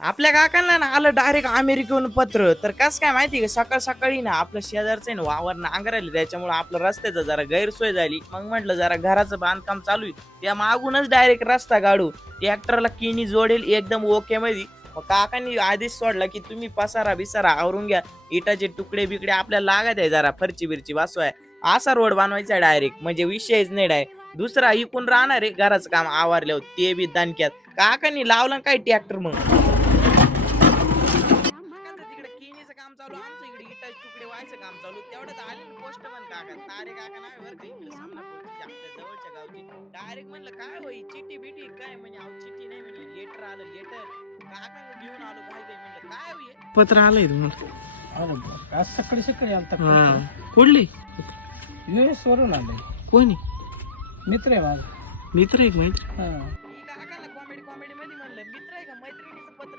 आपल्या काकांना ना आलं डायरेक्ट अमेरिकेहून पत्र. तर कसं काय माहिती का, सकाळ सकाळी ना आपलं शेजारचं आहे ना वावर नांगरायला, त्याच्यामुळे आपलं रस्त्याचं जरा गैरसोय झाली. मग म्हटलं जरा घराचं बांधकाम चालू आहे, त्या मागूनच डायरेक्ट रस्ता काढू, ट्रॅक्टरला किनी जोडेल एकदम ओके मध्ये. मग काकांनी आधीच सोडला की तुम्ही पसारा बिसारा आवरून घ्या, इटाचे तुकडे बिकडे आपल्याला लागत आहे, जरा फरची बिरची वाचवाय, असा रोड बनवायचा डायरेक्ट, म्हणजे विषयच नाही डायरेक्ट. दुसरा इकून राहणार आहे घराचं काम आवरल्यावर, ते बी दणक्यात. काकांनी लावलं काय ट्रॅक्टर मग. काकांचं तिकडे केणीचं काम चालू, आमचं इकडे इटाचे तुकडे व्हायचं काम चालू. तेवढ्यात आले ना पोस्टमन काका, तारे काका नाव आहे बरं का, इकडे सामनापूरचे, आपल्या जवळच्या गावची. डायरेक्ट म्हणलं काय होई चिठी बिटी काय, म्हणजे अहो चिठी नाही म्हणलं, लेटर आलं लेटर. काका घेऊन आलो काय काय, म्हणलं काय होई पत्र आलंय तुम्हाला? आज सकाळी सकाळी आलता कुठली? US वरून आलंय. कोणी? मित्र आहे माझा. मित्र एक माहिती? हा